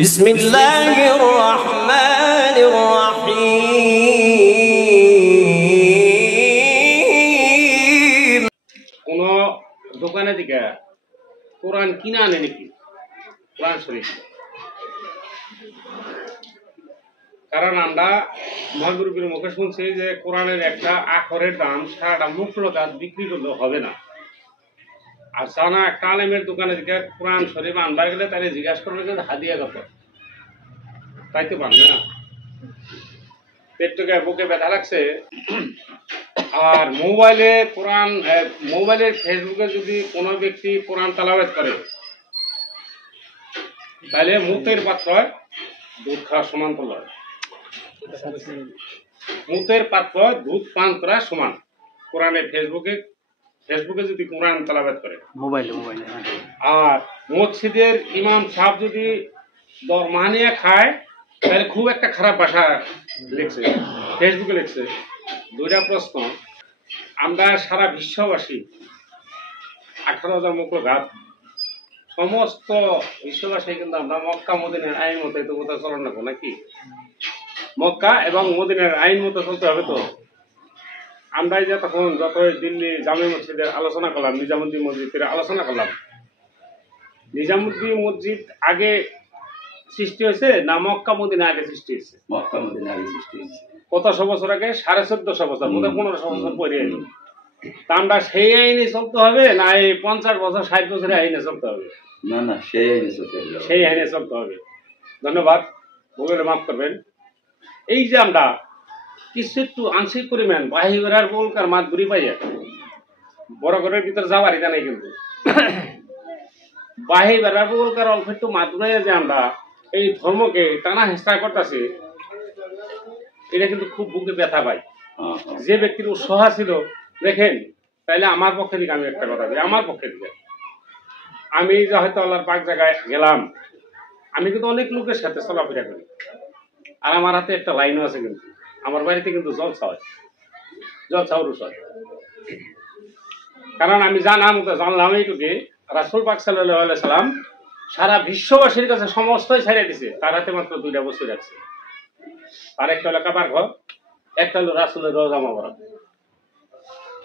বিসমিল্লাহির রহমানির রহিম। কোন দোকানে থেকে কোরআন কিনে আনে নাকি? কোরআন শরীফ। কারণ আমরা মহাগুরুর মুখে শুনছি যে কোরআনের একটা আখরের দাম সারাটা মুখরোকাত বিক্রি করলে হবে না। আর জানা একটা আলেমের দোকানে থেকে কোরআন শরীফ আনবার গেলে তাহলে জিজ্ঞাসা করবে যে হাদিয়া কত, তাই তো পান না। পেটটাকে বুকে ব্যথা লাগছে। আর মোবাইলে কোরআন, মোবাইলের ফেসবুকে যদি কোনো ব্যক্তি কোরআন তেলাওয়াত করে তাহলে মুতের পাত্রয় দুধ খাওয়ার সমান তো লয়। মুতের পাত্র দুধ পান করা সমান। কোরআনে ফেসবুকে যদি কোরআন তেলাওয়াত করে মোবাইলে। আর মসজিদের ইমাম সাহেব যদি দরমাহ নিয়ে খায় তাহলে খুব একটা খারাপ ভাষা লিখছে, ফেসবুকে লিখছে। দুইটা প্রশ্ন, আমরা সারা বিশ্ববাসী 18,000 মুখরোকাত সমস্ত বিশ্ববাসী কিন্তু আমরা মক্কা মদিনার আইন মতো তো কোথাও চলন রাখবো নাকি? মক্কা এবং মদিনার আইন মতো চলতে হবে। তো আমরা যে তখন যত দিল্লি জামে মসজিদের আলোচনা করলাম, নিজামুদ্দিন মসজিদের আলোচনা করলাম, নিজামুদ্দিন মসজিদ আগে সৃষ্টি হয়েছে না মক্কা মদিনা আগে সৃষ্টি হয়েছে? মক্কা মদিনা আগে সৃষ্টি হয়েছে। কতশো বছর আগে? 1450 বছর, 1500 বছর পরে। তা আমরা সেই আইনে চলতে হবে না এই 50 বছর 60 বছরের আইনে চলতে হবে? না না, সেই আইনে চলতে হবে। সেই আইনে চলতে হবে। ধন্যবাদ, বলে মাফ করবেন। এই যে আমরা কিছু একটু আংশিক পরিমাণ বাহিরার বলকার মাত ঘুরি পাইয়া বড় ঘরের ভিতরে যাওয়ার এটা নেই, কিন্তু বাহিরার বলকার অল্প একটু মাত ঘুরাইয়া যে আমরা এই ধর্মকে টানা হেঁচড়া করতেছি, এটা কিন্তু খুব বুকে ব্যথা পাই। যে ব্যক্তির উৎসাহ ছিল দেখেন, তাইলে আমার পক্ষে দিকে আমি একটা কথা দিই, আমার পক্ষে দিকে আমি যে হয়তো আল্লাহর পাক জায়গায় গেলাম, আমি কিন্তু অনেক লোকের সাথে চলাফেরা করি। আর আমার হাতে একটা লাইনও আছে, কিন্তু আমার বাড়িতে কিন্তু জলসা হয়, জলসা উরুস হয়। কারণ আমি জানলাম এইটুকু, রাসূল পাক সাল্লাল্লাহু আলাইহি সাল্লাম সারা বিশ্ববাসীর কাছে সমস্তই ছেড়ে দিছে, তার হাতে মাত্র 2টা বস্তু রাখছে। আর একটা হলো কাবার ঘর, একটা হলো রাসূলের রওজা মোবারক।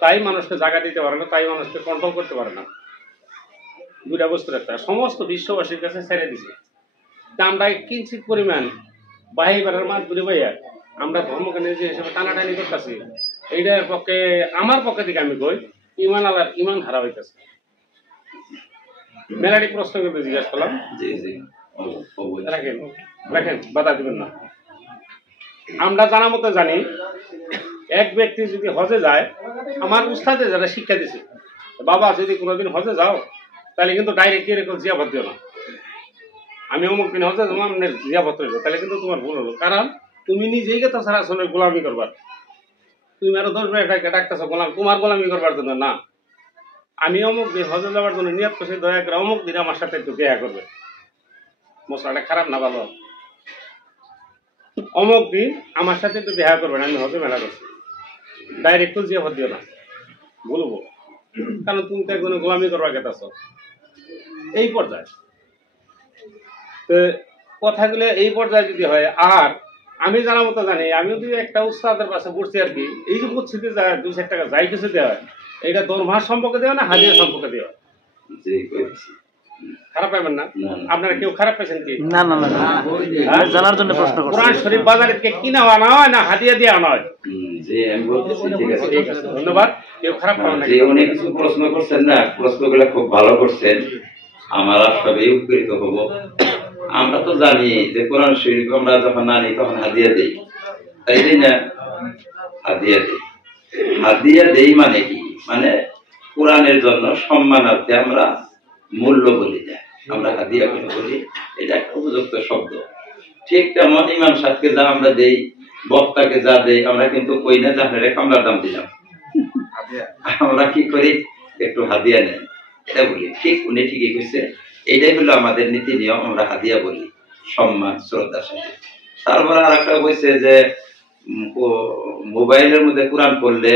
তাই মানুষকে জায়গা দিতে পারে না, তাই মানুষকে কন্ট্রোল করতে পারে না। 2টা বস্তু রাখতে সমস্ত বিশ্ববাসীর কাছে ছেড়ে দিছে। তা আমরা কিঞ্চিত পরিমাণ বাহিরের মাছ ঘুরে পাইয়া আমরা ধর্মকে নিজে হিসেবে টানাটানি করতেছি। এইটার পক্ষে, আমার পক্ষে থেকে আমি কই, ইমান হারা হইতেছে। মেলাটি প্রশ্ন কিন্তু জিজ্ঞাসা করলাম, রাখেন বাধা দিবেন না। আমরা জানা মতো জানি, এক ব্যক্তি যদি হজে যায়, আমার উস্তাদে যারা শিক্ষা দিছে, বাবা যদি কোনোদিন হজে যাও তাহলে কিন্তু ডাইরেক্ট এরকম জিয়াবত দিও না। আমি অমুক দিন হজে যাবো, আপনার জিয়াবত রইল, তাহলে কিন্তু তোমার ভুল হলো। কারণ তুমি নিজেই তো সারা আসলে গোলামি করবার, তুমি আরো 10 মিনিট ডাকতেছ গোলাম, তোমার গোলামি করবার জন্য না। আমি অমুক দিন হজে যাওয়ার জন্য নিয়ত করছি, দয়া করে অমুক দিন আমার সাথে একটু দেখা করবে। মশলাটা খারাপ না ভালো? অমুক দিন আমার সাথে একটু দেখা করবেন, আমি হজে মেলা করছি। ডাইরেক্ট তো জিয়াবত দিও না, বলবো। কারণ তুমি তো একজনের গোলামি করবার গেতেছ এই পর্যায়ে। তো কথাগুলো এই পর্যায়ে যদি হয়, আর আমি জানা মতো জানি, আমি যদি একটা উস্তাদের পাশে বসছি আর কি, এই যে মসজিদে যায় 2-4 টাকা যাই কিছু দেওয়া হয়, এটা দরমার সম্পর্কে দেওয়া না হাজিরা সম্পর্কে দেওয়া? খারাপ পাইবেন না? আপনারা কেউ খারাপ পাইছেন কি? না না না, জানার জন্য প্রশ্ন করছি। কোরআন শরীফ বাজারে থেকে কিনা আনা হয় না হাদিয়া দিয়ে আনা হয়? জি, আমি বলতেছি, ঠিক আছে, ঠিক আছে, ধন্যবাদ। কেউ খারাপ পাবেন না। যে অনেক কিছু প্রশ্ন করছেন না, প্রশ্নগুলো খুব ভালো করছেন, আমরা সবাই উপকৃত হব। আমরা তো জানি যে কোরআন শরীফ আমরা যখন আনি তখন হাদিয়া দেই, তাই না? হাদিয়া দেই, হাদিয়া দেই মানে কি? মানে কোরআনের জন্য সম্মানার্থে আমরা মূল্য বলি না, আমরা হাদিয়া করে বলি, এটা একটা উপযুক্ত শব্দ। ঠিক তেমন ইমাম সাহেবকে যা আমরা দেই, বক্তাকে যা দেই, আমরা কিন্তু কই না যে আপনারা কামলার দাম দিলাম। আমরা কি করি? একটু হাদিয়া নেন, এটা বলি। ঠিক উনি ঠিকই কইছে, এইটাই হলো আমাদের নীতি নিয়ম, আমরা হাদিয়া বলি সম্মান শ্রদ্ধার সাথে। তারপরে আর একটা কইছে যে মোবাইলের মধ্যে কোরআন পড়লে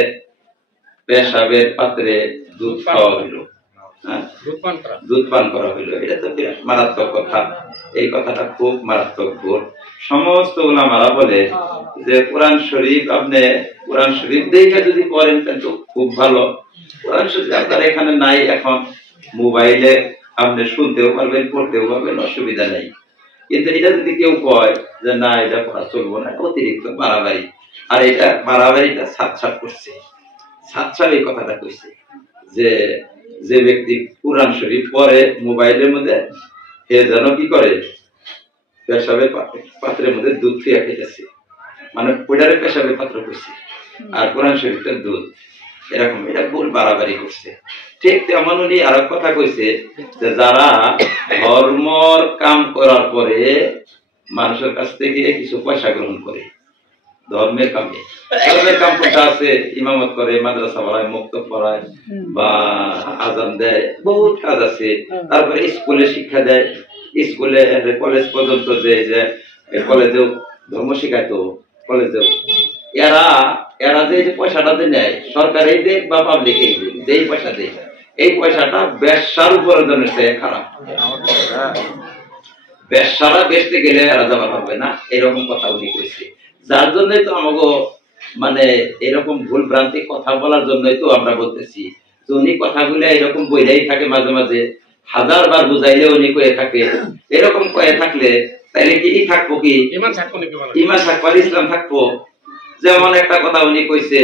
পেশাবের পাত্রে দুধ খাওয়া হইল। হ্যাঁ দুধ পান করা দুধ পান করা হইলো, এটা তো বিরাট মারাত্মক কথা। এই কথাটা খুব মারাত্মক ভুল। সমস্ত ওলামারা বলে যে কোরআন শরীফ আপনি কোরআন শরীফ দেখে যদি পড়েন তাহলে তো খুব ভালো। কোরআন শরীফ আপনার এখানে নাই, এখন মোবাইলে আপনি শুনতেও পারবেন, পড়তেও পারবেন, অসুবিধা নেই। কিন্তু এটা যদি কেউ কয় যে না এটা পড়া চলবো না, অতিরিক্ত বাড়াবাড়ি। আর এটা বাড়াবাড়িটা ছাড় করছে, ছাড় এই কথাটা কইছে যে যে ব্যক্তি কোরআন শরীফ পড়ে মোবাইলের মধ্যে, সে যেন কি করে পেশাবের পাত্রের মধ্যে দুধ ফিয়া খেতেছে, মানে ওইটারে পেশাবের পাত্র করছে আর কোরআন শরীফের দুধ, এরকম এটা ভুল বাড়াবাড়ি করছে। ঠিক তেমন উনি আর এক কথা কইছে যে যারা ধর্মর কাম করার পরে মানুষের কাছ থেকে কিছু পয়সা গ্রহণ করে, ধর্মের কাম কোনটা আছে, ইমামত করে, মাদ্রাসা পড়ায়, মুক্তব পড়ায় বা আজান দেয়, বহুত কাজ আছে। তারপরে স্কুলে শিক্ষা দেয়, স্কুলে কলেজ পর্যন্ত যে কলেজেও ধর্ম শিখাইতো, কলেজেও এরা যে পয়সাটা নেয় সরকারি দেখ বা পাবলিক যেই পয়সা দেয়, এই পয়সাটা ব্যবসার উপার্জনের চেয়ে খারাপ। ব্যবসারা বেচতে গেলে এরা যাওয়া পারবে না, এরকম কথা উনি কইছে। যার জন্যই তো আমাকে মানে এরকম ভুল ভ্রান্তি কথা বলার জন্যই তো আমরা বলতেছি যে উনি কথাগুলো এরকম বইলেই থাকে, মাঝে মাঝে 1000 বার বুঝাইলে উনি কয়ে থাকে। এরকম কয়ে থাকলে তাইলে কি থাকবো, কি ইমান থাকবো, ইসলাম থাকবো। যেমন একটা কথা উনি কইছে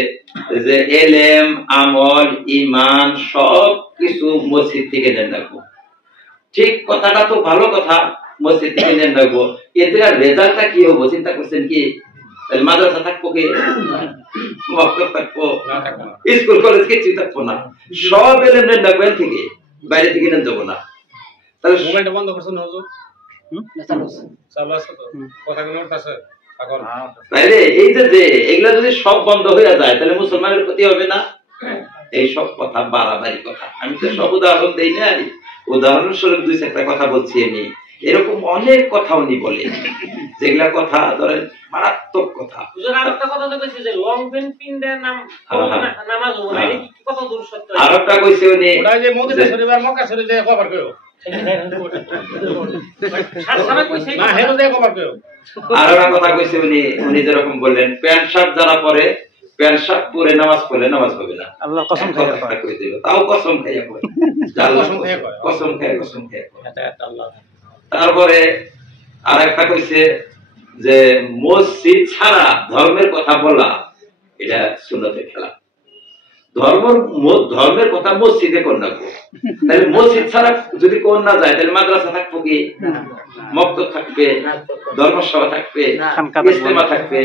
যে এলেম, আমল, ইমান সব কিছু মসজিদ থেকে নেন রাখবো। ঠিক কথাটা তো ভালো কথা, মসজিদ থেকে নেন রাখবো, কিন্তু আর রেজাল্টটা কি হবো চিন্তা করছেন কি? মাদ্রাসা থাকবো, কি মক্তব থাকবো, স্কুল কলেজ কিছু থাকবো না, সব এলেম নেন রাখবো, এর থেকে বাইরে থেকে নেন যাবো না। তাহলে মোবাইলটা বন্ধ করছেন হুজুর? চালু আছে তো, কথাগুলো আছে এখন। তাইলে এই যে এগুলা যদি সব বন্ধ হয়ে যায় তাহলে মুসলমানের ক্ষতি হবে না? এই সব কথা বাড়াবাড়ি কথা। আমি তো সব উদাহরণ দেই নাই, উদাহরণস্বরূপ 2-4টা কথা বলছি আমি। এরকম অনেক কথা উনি বলে, যেগুলা কথা ধরেন মারাত্মক কথা। আরেকটা কথা তো কইছে যে লং পেন পিন দেন নামাজ হবে না, এটা কি কত দূর সত্য? আরেকটা কইছে উনি ওটা যে মদিনা শরীফ আর মক্কা শরীফ যে কভার কইও না, হেরো যে কভার কইও। আরেকটা কথা কইছে উনি যেরকম বললেন প্যান্ট শার্ট যারা পরে, প্যান্ট শার্ট পরে নামাজ পড়লে নামাজ হবে না, আল্লাহর কসম খাইয়া কই দিল, তাও কসম খাইয়া কয়, কসম খাইয়া কয়। তারপরে আরেকটা কইছে যে মসজিদ ছাড়া ধর্মের কথা বলা এটা সুন্নতের খেলা। ধর্মের কথা মসজিদে কোন রাখবো, তাহলে মসজিদ ছাড়া যদি কোন না যায় তাহলে মাদ্রাসা থাকবো, কি মক্তব থাকবে, ধর্মসভা থাকবে, ইজতেমা থাকবে,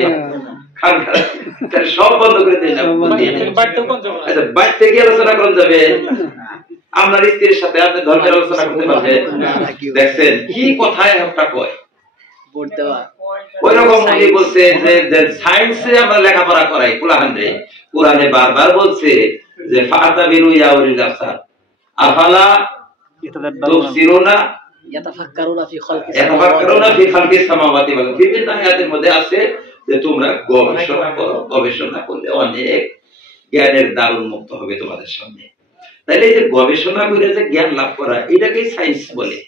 তাহলে সব বন্ধ করে দিয়ে যাবো। আচ্ছা, বাইরে থেকে আলোচনা করা যাবে, আপনার স্ত্রীর সাথে আপনি ধর্মের আলোচনা করতে পারবেন? দেখছেন কি কথায় একটা কয়। ওইরকম উনি বলছে যে সায়েন্সে আমরা লেখাপড়া করাই কুলাহান্ডে, কোরআনে বারবার বলছে যে ফাতাবিরু ইয়া উলিল আবসার আফালা তুবসিরুনা ইয়াতাফাক্কারুনা ফি খালকিস সামাওয়াতি ওয়াল আরদ। বিভিন্ন আয়াতের মধ্যে আছে যে তোমরা গবেষণা করো, গবেষণা করলে অনেক জ্ঞানের দ্বার উন্মুক্ত হবে তোমাদের সামনে। তাহলে এই যে গবেষণা করে যে জ্ঞান লাভ করা, এটাকেই সায়েন্স বলে।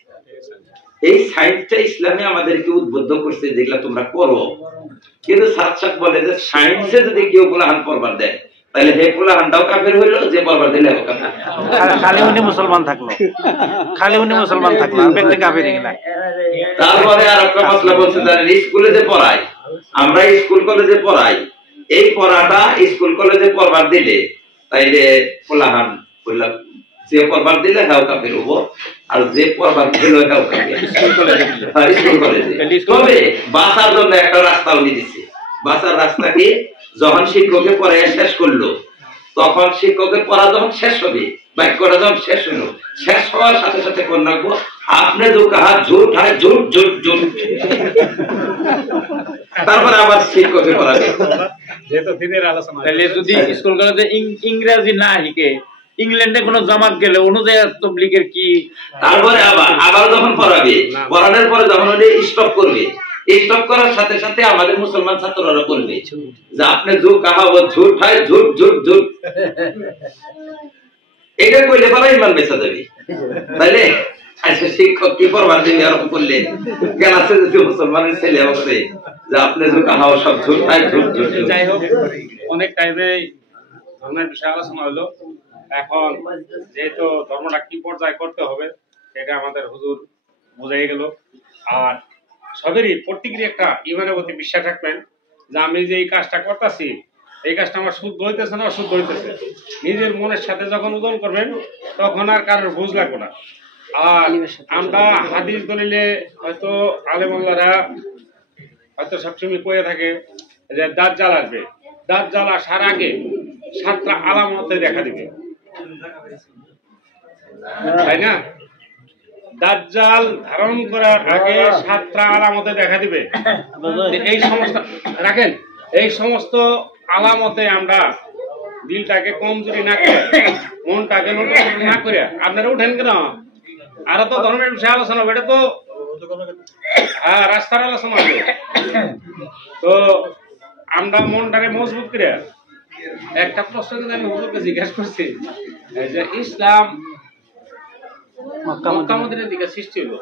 এই সায়েন্সটা ইসলামে আমাদেরকে উদ্বুদ্ধ করছে যেগুলা তোমরা করো। কিন্তু সাত বলে যে সায়েন্সে যদি কেউ কোলাহান পড়বার দেয় তাহলে হে কোলাহানটাও কাফের হইলো, যে পড়বার দিলে খালি উনি মুসলমান থাকলো, ব্যক্তি কাফের না। তারপরে আর একটা মশলা বলছে জানেন, স্কুলে যে পড়াই, আমরা স্কুল কলেজে পড়াই, এই পড়াটা স্কুল কলেজে পড়বার দিলে তাইলে কোলাহান বললাম, যে পড়বার দিলে হ্যাঁ কাফের হবো, আর যে পড়বার দিল হ্যাঁ কাফের স্কুল কলেজে। তবে বাঁচার জন্য একটা রাস্তা উনি দিচ্ছে। বাঁচার রাস্তা কি? যখন শিক্ষকের পড়া শেষ করলো, তখন শিক্ষকের পড়া যখন শেষ হবে, বাক্যটা যখন শেষ হলো, শেষ হওয়ার সাথে সাথে কোন রাখবো, আপনি দু কাহা ঝুট হয় ঝুট ঝুট ঝুট, তারপরে আবার শিক্ষকের পড়াবে। যেহেতু দিনের আলোচনা, তাহলে যদি স্কুল কলেজে ইংরেজি না শিখে ইংল্যান্ডে কোনো জামাত গেলে অনুযায়ী তবলিগের কি? তারপরে আবার যখন পড়াবে, পড়ানোর পরে যখন উনি স্টপ করবে, স্টপ করার সাথে সাথে আমাদের মুসলমান ছাত্ররা বলবে যে আপনি যু কাহা ও ঝুট হয় ঝুট ঝুট ঝুট। এটা কইলে পারা ইমান বেচা যাবে তাইলে আচ্ছা শিক্ষক কি পরবার দিবি এরকম করলে ক্লাসে যদি মুসলমানের ছেলে হবে যে আপনি যে কাহাও সব ঝুট নাই ঝুট ঝুট যাই হোক অনেক টাইমে ধর্মের বিষয় আলোচনা হলো। এখন যেহেতু ধর্মটা কি পর্যায়ে করতে হবে সেটা আমাদের হুজুর বুঝাই গেল। আর সবেরই প্রত্যেকেরই একটা ইমানের প্রতি বিশ্বাস রাখবেন যে আমি যে এই কাজটা করতেছি এই কাজটা আমার শুদ্ধ হইতেছে না অশুদ্ধ হইতেছে। নিজের মনের সাথে যখন ওজন করবেন তখন আর কারোর বুঝ লাগবে না। আর আমরা হাদিস দলিলে হয়তো আলেমুল্লাহরা হয়তো সবসময় কয়ে থাকে যে দাজ্জাল আসবে, দাজ্জাল আসার আগে 7টা আলামতে দেখা দিবে, তাই না? দাজ্জাল ধারণ করার আগে 7টা আলামতে দেখা দিবে। এই সমস্ত রাখেন, এই সমস্ত আলামতে আমরা দিলটাকে কমজোরি না করে মনটাকে নতুন না করে আপনারা উঠেন কেন? আরো তো ধর্মের বিষয়ে আলোচনা হবে, এটা তো হ্যাঁ রাস্তার আলোচনা হবে। তো আমরা মনটাকে মজবুত করে একটা প্রশ্ন কিন্তু আমি হুজুরকে জিজ্ঞাসা করছি যে ইসলাম মক্কা মদিনার দিকে সৃষ্টি হলো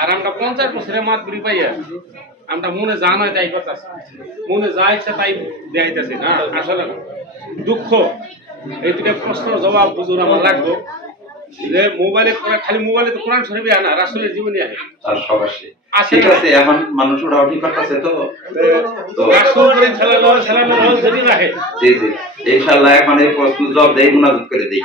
আর আমরা 50 বছরের মাতবরি পাইয়া আমরা মনে যা নয় তাই করতেছি, মনে যা ইচ্ছা তাই দেখাইতেছি না। আসলে দুঃখ এই দুটো প্রশ্নের জবাব হুজুর আমার লাগবে যে মোবাইলে খালি মোবাইলে তো কোরআন শরীফে আনা রাসূলের জীবনী আনে আর সবাসে ঠিক আছে। এখন মানুষ ওরা উঠি করতেছে তো রাসূল করিম সাল্লাল্লাহু আলাইহি ওয়াসাল্লাম যদি রাখে জি জি ইনশাআল্লাহ এখন এই প্রশ্ন জবাব দেই মুনাজাত করে দেই।